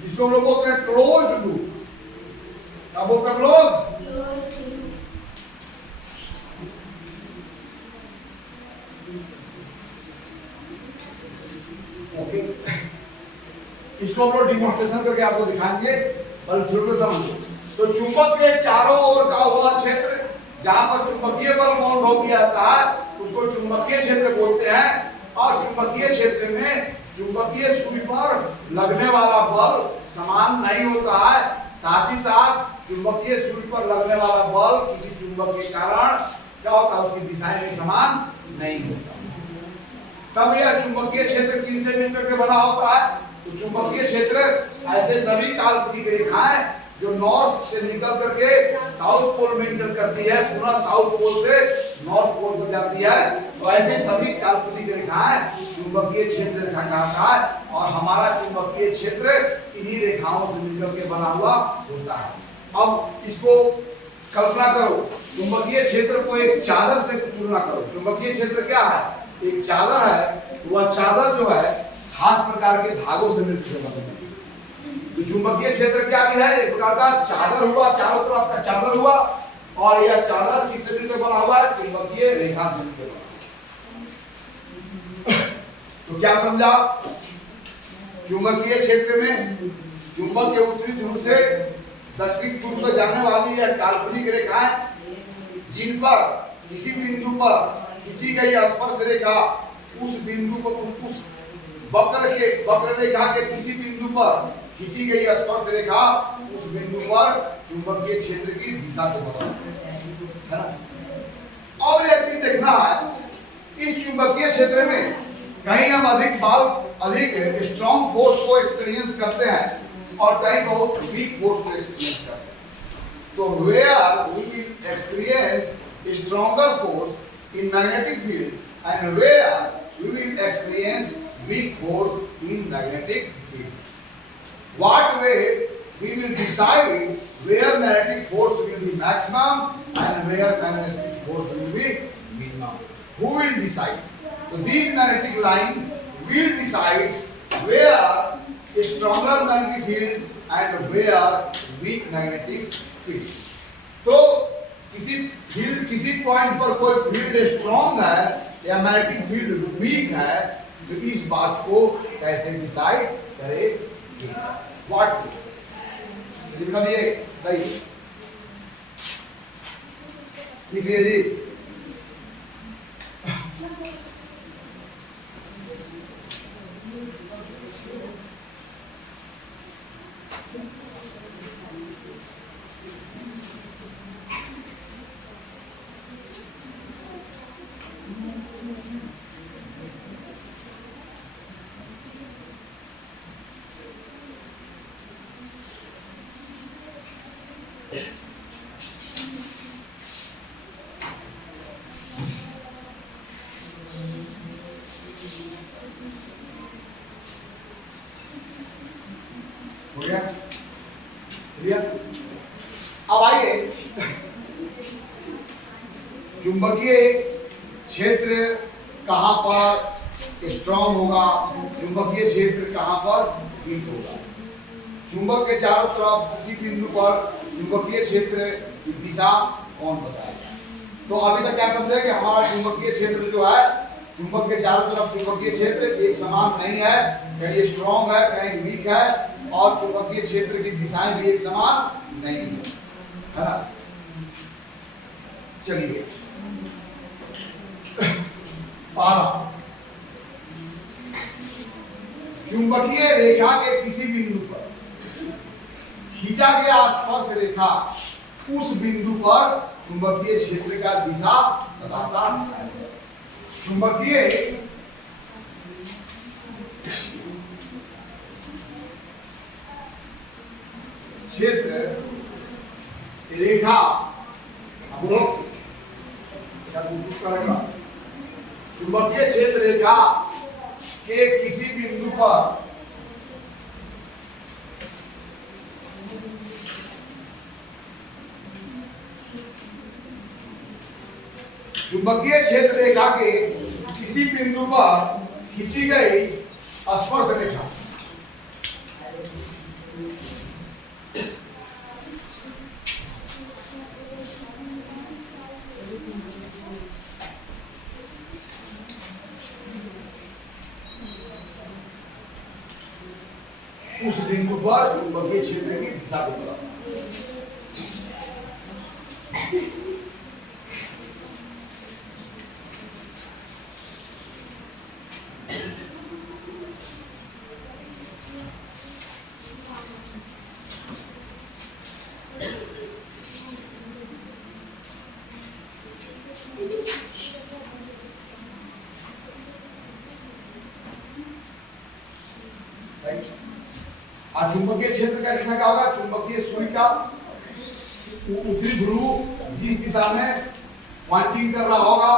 जिसको हम लोग बोलते हैं क्लोज लूप। क्या बोलते हैं? क्लोज। ओके, इसको हम लोग डिमोन्स्ट्रेशन करके आपको दिखाएंगे। समझो तो चुंबक के चारों ओर का हुआ क्षेत्र जहां पर चुंबकीय बल मौन हो गया था उसको चुंबकीय क्षेत्र बोलते हैं। और चुंबकीय क्षेत्र में चुंबकीय सुई पर लगने वाला बल समान नहीं होता है। साथ ही साथ चुंबकीय सुई पर लगने वाला बल किसी चुंबक के कारण क्या होता है? उसकी दिशाएं भी समान नहीं होता। तब यह चुंबकीय क्षेत्र किन से मिलकर के बना होता है? तो चुंबकीय क्षेत्र ऐसे सभी काल्पनिक रेखाएं जो नॉर्थ से निकल करके साउथ पोल में इंटर करती है, पुनः साउथ पोल से नॉर्थ पोल को जाती है, तो ऐसे सभी काल्पनिक रेखाएं चुंबकीय क्षेत्र रेखा कहलाता है। और हमारा चुंबकीय क्षेत्र इन्हीं रेखाओं से मिलकर के बना हुआ होता है। अब इसको कल्पना करो, चुंबकीय क्षेत्र को एक चादर से तुलना करो। चुंबकीय क्षेत्र क्या है? एक चादर है। वह चादर जो है खास प्रकार के धागों से मिलकर बनी है। तो चुंबकीय क्षेत्र क्या भी है? एक प्रकार का चादर हुआ, चारों तरफ का चादर हुआ। और यह चादर किससे मिलकर बना हुआ है? चुंबकीय रेखा से मिलकर बना। तो क्या समझा? चुंबकीय क्षेत्र में चुंबक के उत्तरी ध्रुव से दक्षिणी ध्रुव तक जाने वाली यह काल्पनिक रेखाएं जिन पर किसी बिंदु पर खींची गई स्पर्श रेखा उस बिंदु को उस वक्र रेखा के किसी बिंदु पर खींची गई स्पर्श रेखा उस बिंदु पर चुंबकीय क्षेत्र की दिशा को बताती है ना। अब एक चीज देखना है, इस चुंबकीय क्षेत्र में कहीं हम अधिक स्ट्रॉन्ग फोर्स को एक्सपीरियंस करते हैं और कहीं बहुत वीक फोर्स को एक्सपीरियंस करते हैं। तो where we will experience stronger force in magnetic field and where we will experience weak force in magnetic field. What way we will decide where magnetic force will be maximum and where magnetic force will be minimum? Who will decide? So these magnetic lines will decide where stronger magnetic field and where weak magnetic field. तो किसी point पर कोई field strong है या magnetic field weak है तो इस बात को कैसे डिसाइड करेंगे? व्हाट लिखिए भाई, लिखिए जी। अब आइए चुंबकीय क्षेत्र कहां पर स्ट्रॉन्ग होगा, चुंबकीय क्षेत्र कहां पर वीक होगा। चुंबक के चारों तरफ किसी बिंदु पर चुंबकीय क्षेत्र की दिशा कौन बताएगा? तो अभी तक क्या समझे कि हमारा चुंबकीय क्षेत्र जो है, चुंबक के चारों तरफ चुंबकीय क्षेत्र एक समान नहीं है, कहीं स्ट्रॉन्ग है कहीं वीक है, और चुंबकीय क्षेत्र की दिशाएं भी एक समान नहीं है, है ना? चलिए पहला, चुंबकीय रेखा के किसी बिंदु पर खींचा गया स्पर्श रेखा उस बिंदु पर चुंबकीय क्षेत्र का दिशा बताता है। चुंबकीय क्षेत्र रेखा करेगा, चुंबकीय क्षेत्र रेखा के किसी बिंदु पर चुंबकीय क्षेत्र रेखा के किसी बिंदु पर खींची गई स्पर्श रेखा उस बिंदु पर चुंबकीय क्षेत्र की दिशा को बताता है। और चुंबकीय क्षेत्र का दिशा क्या होगा? चुंबकीय सुई का उत्तरी ध्रुव जिस दिशा में पॉइंटिंग कर रहा होगा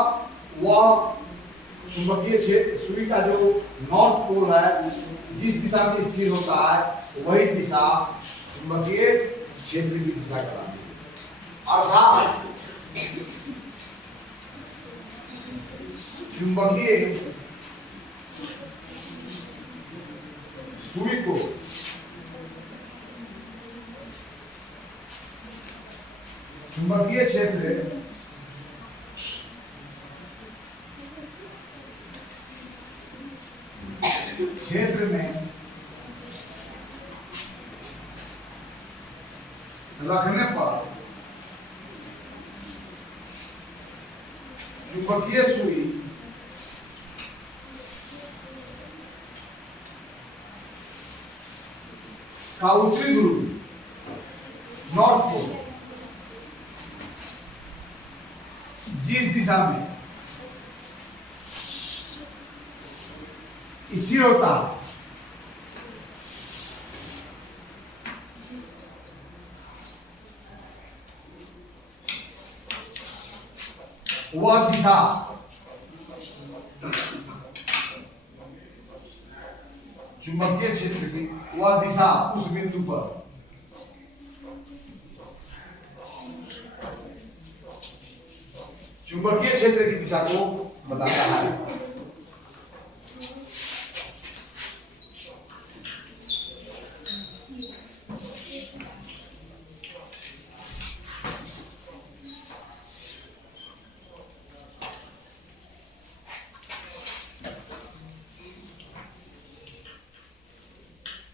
वह चुंबकीय क्षेत्र सुई का जो नॉर्थ पोल है जिस दिशा में स्थिर होता है वही दिशा चुंबकीय क्षेत्र की दिशा कहलाती है। अर्थात चुंबकीय सुई को चुंबकीय क्षेत्र में रखने पर चुंबकीय सुई का उत्तरी ध्रुव नॉर्थ पोल जिस दिशा में स्थिर होता है वह दिशा चुंबकीय क्षेत्र की वह दिशा उस बिंदु पर चुंबकीय क्षेत्र की दिशा को बताता है।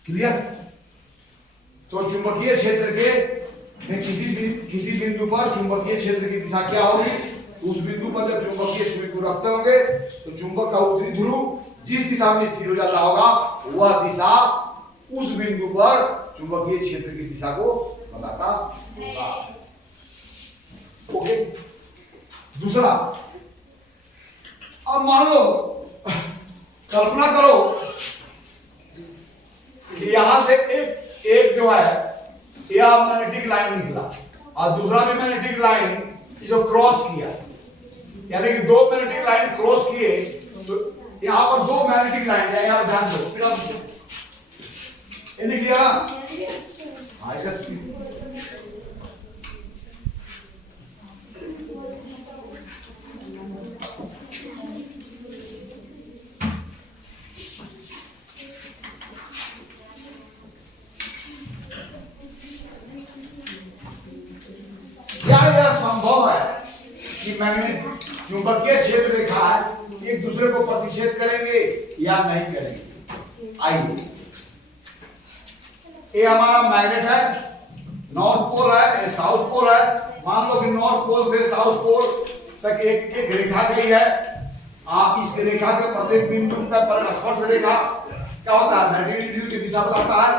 क्लियर? तो चुंबकीय क्षेत्र के में किसी बिंदु पर चुंबकीय क्षेत्र की दिशा क्या होगी? उस बिंदु पर जब चुंबकीय सुई को रखते होंगे तो चुंबक का उत्तरी ध्रुव जिस दिशा में स्थिर हो जाता होगा वह दिशा उस बिंदु पर चुंबकीय क्षेत्र की दिशा को बताता होगा। ओके, दूसरा, अब मान लो, कल्पना करो कि यहां से एक जो है यह मैग्नेटिक लाइन निकला और दूसरा भी मैग्नेटिक लाइन जो क्रॉस किया, यानी कि दो मैग्नेटिक लाइन क्रॉस किए, तो यहां पर दो मैग्नेटिक लाइन है, यहां ध्यान दो, ये लिख लिया ना? हाँ, इसका मैग्नेट चुंबकीय क्षेत्र रेखा एक दूसरे को प्रतिच्छेद करेंगे या नहीं करेंगे? आइए, ये हमारा मैग्नेट है, नॉर्थ पोल है, ये साउथ पोल है। मान लो कि नॉर्थ पोल से साउथ पोल तक एक रेखा गई है। आप इस रेखा के प्रत्येक बिंदु पर स्पर्श रेखा क्या होता है? 90 डिग्री की दिशा बताता है।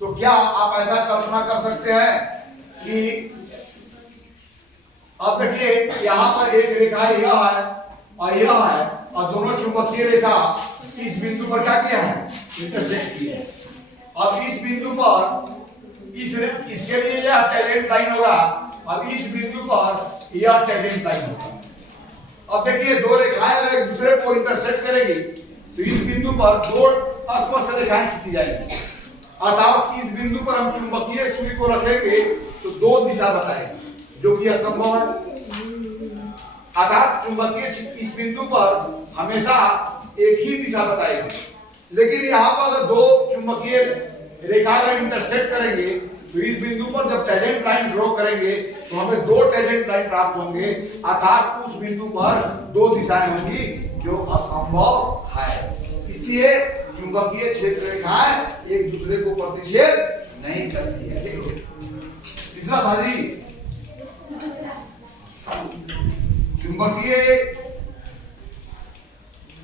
तो क्या आप ऐसा कल्पना कर सकते हैं कि अब देखिए यहाँ पर एक रेखा यह है और यह है, और दोनों चुंबकीय रेखा इस बिंदु पर क्या किया है? इंटरसेक्ट किया है। अब इस बिंदु पर इसके लिए यह टेंजेंट लाइन होगा, अब इस बिंदु पर यह टेंजेंट लाइन होगा। अब देखिए दो रेखाएं अगर एक दूसरे को इंटरसेक्ट करेगी तो इस बिंदु पर दो स्पर्श रेखाएं खींची जाएंगी। अर्थात इस बिंदु पर हम चुंबकीय सुई को रखेंगे तो दो दिशा बताएगी, जो कि असंभव है। अर्थात चुंबकीय इस बिंदु पर हमेशा एक ही दिशा बताएगी, लेकिन यहाँ पर अगर दो चुंबकीय रेखा अगर इंटरसेक्ट करेंगे तो इस बिंदु पर जब टेंजेंट लाइन ड्रॉ करेंगे तो हमें दो टेंजेंट लाइन प्राप्त होंगे। अर्थात उस बिंदु पर दो दिशाएं होंगी, जो असंभव है। इसलिए चुंबकीय क्षेत्र रेखाएं एक दूसरे को प्रतिच्छेद नहीं करती है। तीसरा था जी, चुंबकीय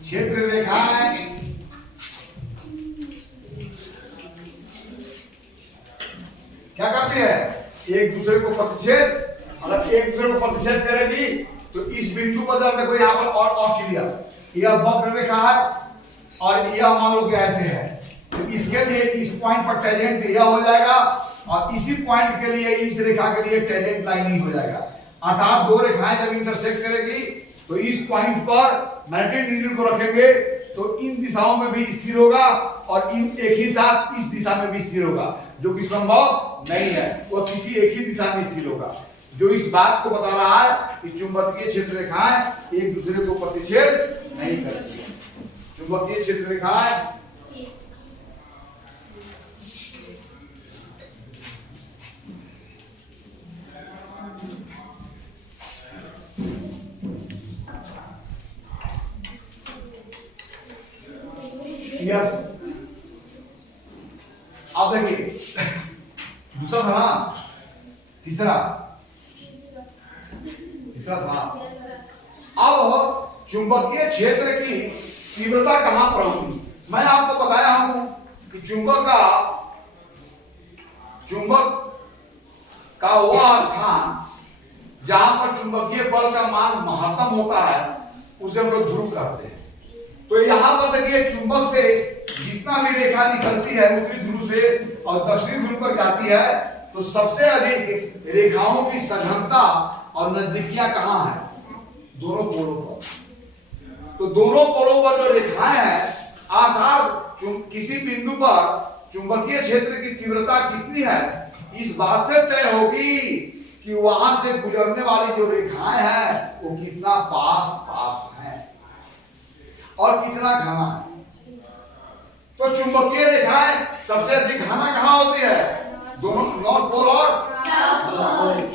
क्षेत्र रेखाएं क्या करती है? एक दूसरे को प्रतिच्छेद, अगर एक दूसरे को प्रतिच्छेद करेगी तो इस बिंदु पर देखो यहाँ पर और क्लियर, यह वक्र रेखा है और यह मान लो कि ऐसे है, तो इसके लिए इस पॉइंट पर टेंजेंट यह हो जाएगा और इसी पॉइंट के लिए इस रेखा के लिए टेंजेंट लाइन ही हो जाएगा। अर्थात दो रेखाएं जब इंटरसेक्ट करेगी तो इस पॉइंट पर मैग्नेटिक नीडल को रखेंगे तो इन दिशाओं में भी स्थिर होगा और इन एक ही साथ इस दिशा में भी स्थिर होगा, जो कि संभव नहीं है। वो किसी एक ही दिशा में स्थिर होगा, जो इस बात को बता रहा है कि चुंबकीय क्षेत्र रेखाएं एक दूसरे को प्रतिच्छेद नहीं करती है। चुंबकीय क्षेत्र रेखाएं यस। अब देखिए दूसरा था ना, तीसरा था। अब चुंबकीय क्षेत्र की तीव्रता कहां पर होगी? मैं आपको बताया हूं कि चुंबक का वह स्थान जहां पर चुंबकीय बल का मान महत्तम होता है उसे हम लोग ध्रुव कहते हैं। तो यहां पर देखिए चुंबक से जितना भी रेखा निकलती है उत्तरी ध्रुव से और दक्षिणी ध्रुव पर जाती है, तो सबसे अधिक रेखाओं की सघनता और नजदीकियां कहां है? दोनों पोलों पर। तो दोनों पोलों पर जो रेखाएं हैं, अर्थात किसी बिंदु पर चुंबकीय क्षेत्र की तीव्रता कितनी है, इस बात से तय होगी कि वहां से गुजरने वाली जो रेखाएं हैं वो कितना पास है और कितना घना है। तो चुंबकीय रेखाएं सबसे अधिक घना कहां होती है? दोनों नॉर्थ पोल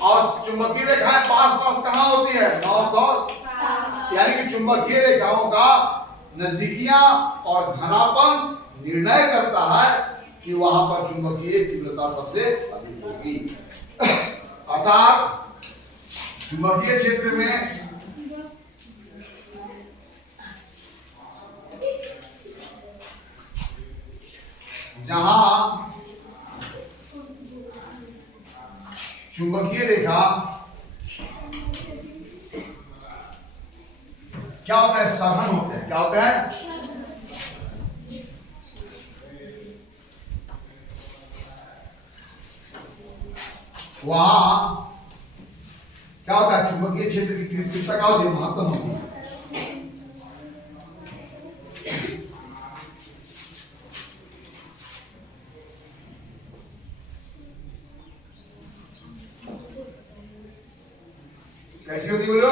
और चुंबकीय रेखाएं पास कहां होती है? नॉर्थ और यानी कि चुंबकीय रेखाओं का नजदीकियां और घनापन निर्णय करता है कि वहां पर चुंबकीय तीव्रता सबसे अधिक होगी। अर्थात चुंबकीय क्षेत्र में जहां चुंबकीय रेखा क्या होता है? सघन होते हैं। क्या होता है? वहां क्या होता है? चुंबकीय क्षेत्र की तीव्रता क्या होती है? महत्तम होती है। कैसी होती है बोलो?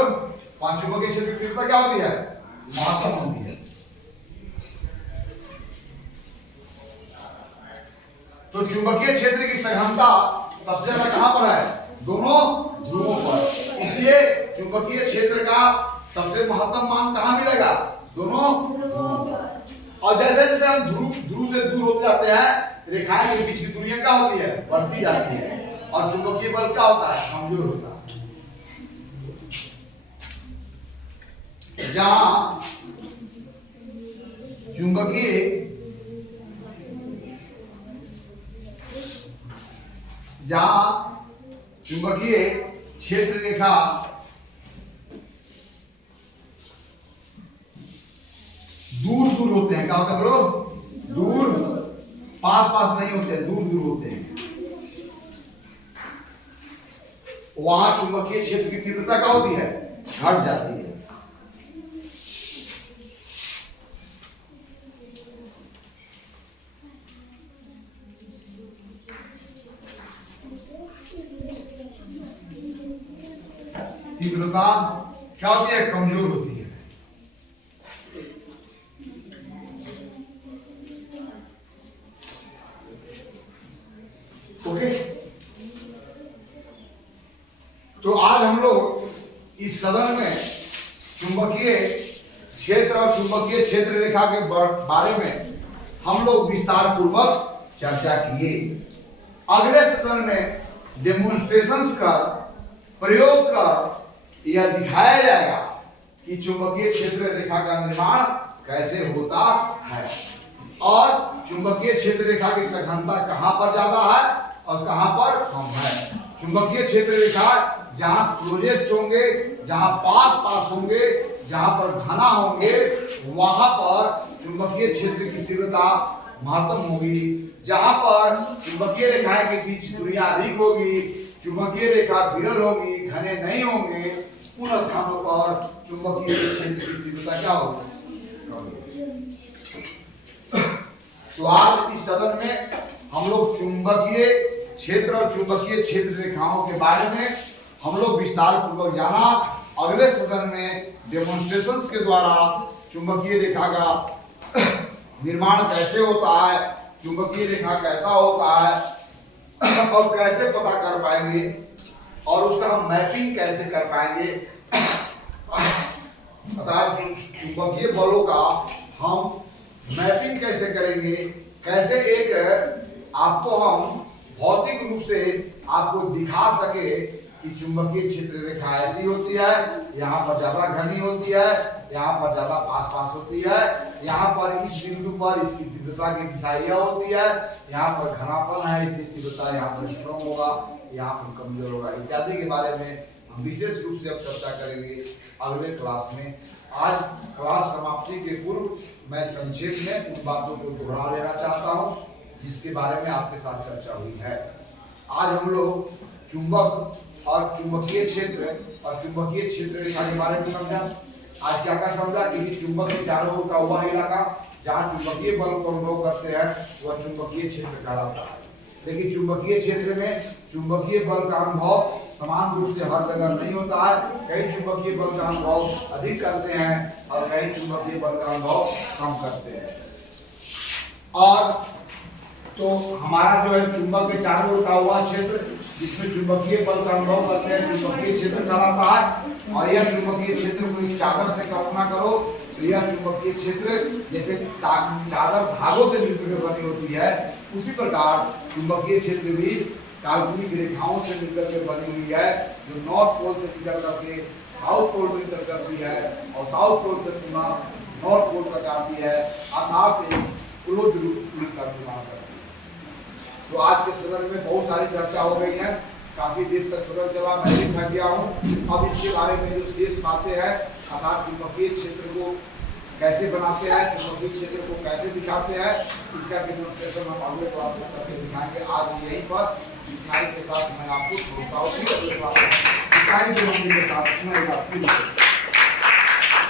पांच चुंबकीय क्षेत्र की तीव्रता क्या होती है? महत्तम होती है। तो चुंबकीय क्षेत्र की सघनता सबसे ज्यादा कहां पर है? दोनों ध्रुवों पर। इसलिए चुंबकीय क्षेत्र का सबसे महत्तम मान कहाँ मिलेगा? दोनों। और जैसे जैसे हम ध्रुव से दूर होते जाते हैं, रेखाएं के बीच की दूरियां क्या होती है? बढ़ती जाती है। और चुंबकीय बल क्या होता है? कमजोर होता है। जहां चुंबकीय क्षेत्र रेखा दूर दूर होते हैं, क्या होता है बोलो? दूर, पास पास नहीं होते हैं, दूर दूर होते हैं। वहां चुंबकीय क्षेत्र की तीव्रता क्या होती है? घट जाती है। तीव्रता क्या होती है? कमजोर होती है। ओके, तो आज हम लोग इस सदन में चुंबकीय क्षेत्र और चुंबकीय क्षेत्र रेखा के बारे में हम लोग विस्तार पूर्वक चर्चा किए। अगले सदन में डेमोन्स्ट्रेशंस कर, प्रयोग कर यह दिखाया जाएगा कि चुंबकीय क्षेत्र रेखा का निर्माण कैसे होता है और चुंबकीय क्षेत्र रेखा की सघनता कहां पर ज्यादा है और कहां पर कम है। चुंबकीय क्षेत्र रेखा जहां क्लोजेस्ट होंगे, जहां पास पास होंगे, जहां पर घना होंगे, वहां पर चुंबकीय क्षेत्र की तीव्रता महत्तम होगी। जहां पर चुंबकीय रेखाएं के बीच दूरियां अधिक होगी, चुंबकीय रेखा विरल होगी, घने नहीं होंगे, उन स्थानों पर चुंबकीय क्षेत्र की तीव्रता क्या होगी? तो आज इस सदन में हम लोग चुंबकीय क्षेत्र और चुंबकीय क्षेत्र रेखाओं के बारे में हम लोग विस्तार पूर्वक जाना। अगले सदन में डेमोन्स्ट्रेशंस के द्वारा चुंबकीय रेखा का निर्माण कैसे होता है, चुंबकीय रेखा कैसा होता है और कैसे पता कर पाएंगे और उसका हम मैपिंग कैसे कर पाएंगे, अर्थात चुंबकीय बलों का हम मैपिंग कैसे करेंगे, कैसे एक आपको हम भौतिक रूप से आपको दिखा सके कि चुंबकीय क्षेत्र रेखा ऐसी होती है, यहाँ पर ज्यादा घनी होती है, यहाँ पर ज्यादा पास पास होती है, यहाँ पर इस बिंदु पर इसकी तीव्रता की दिशा यह होती है, यहाँ पर घनापन है इसकी तीव्रता यहाँ पर स्ट्रॉन्ग होगा, यहाँ पर कमजोर होगा, इत्यादि के बारे में हम विशेष रूप से अब चर्चा करेंगे अगले क्लास में। आज क्लास समाप्ति के पूर्व मैं संक्षेप में उन बातों को दोहरा लेना चाहता हूँ जिसके बारे में आपके साथ चर्चा हुई है। आज हम लोग चुंबक और चुंबकीय क्षेत्र और चुंबकीय क्षेत्र रेखा के बारे में समझा। आज क्या क्या समझा कि चुंबक के चारों ओर का वह इलाका जहाँ चुंबकीय बल को अनुभव करते हैं वह चुंबकीय क्षेत्र कहलाता है। लेकिन चुंबकीय क्षेत्र में चुंबकीय बल का अनुभव समान रूप से हर जगह नहीं होता है। कई चुंबकीय बल का अनुभव अधिक करते हैं और कई चुंबकीय बल का अनुभव कम करते हैं। और तो हमारा जो है चुंबक के चारों ओर का हुआ क्षेत्र जिसमें चुंबकीय बल का अनुभव करते हैं चुंबकीय क्षेत्र कहलाता है। और यह चुंबकीय क्षेत्र को चादर से कल्पना करो तो यह चुंबकीय क्षेत्र जैसे चादर धागों से मिलकर बनी होती है, उसी प्रकार चुंबकीय क्षेत्र भी काल्पनिक रेखाओं से मिलकर के बनी हुई है जो नॉर्थ पोल से निकल करके साउथ पोल में निकल करती है और साउथ पोल से पुनः नॉर्थ पोल तक आती है, अर्थात एक क्लोज लूप का निर्माण करती है। तो आज के सदन में बहुत सारी चर्चा हो गई है, काफी देर तक सदन चला, मैं भी थक गया हूँ। अब इसके बारे में जो शेष बातें हैं अर्थात चुंबकीय क्षेत्र को कैसे बनाते हैं, चुंबकीय क्षेत्र को कैसे दिखाते हैं, इसका डेमोन्स्ट्रेशन हम अगले क्लास में करके दिखाएंगे। आज यहीं पर दिखाई के साथ मैं आपको छोड़ता हूँ।